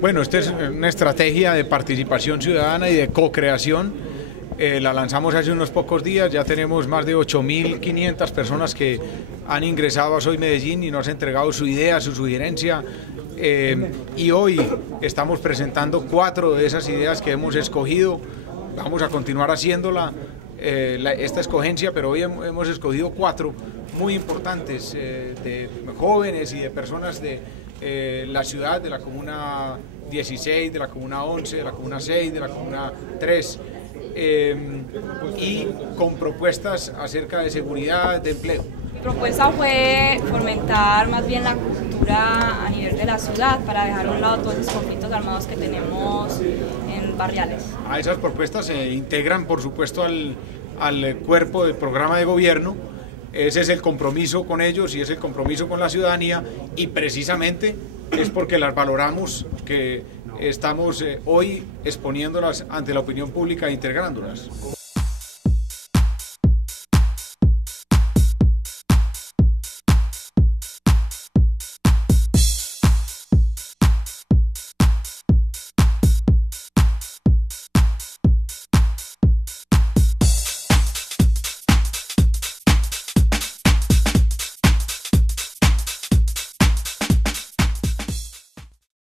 Bueno, esta es una estrategia de participación ciudadana y de co-creación. La lanzamos hace unos pocos días, ya tenemos más de 8.500 personas que han ingresado a Soy Medellín y nos han entregado su idea, su sugerencia. Y hoy estamos presentando 4 de esas ideas que hemos escogido. Vamos a continuar haciéndola, esta escogencia, pero hoy hemos escogido 4 muy importantes de jóvenes y de personas de la ciudad, de la Comuna 16, de la Comuna 11, de la Comuna 6, de la Comuna 3, y con propuestas acerca de seguridad, de empleo. Mi propuesta fue fomentar más bien la cultura a nivel de la ciudad para dejar a un lado todos los conflictos armados que tenemos en barriales. A esas propuestas se integran, por supuesto, al cuerpo del programa de gobierno. Ese es el compromiso con ellos y es el compromiso con la ciudadanía, y precisamente es porque las valoramos que estamos hoy exponiéndolas ante la opinión pública e integrándolas.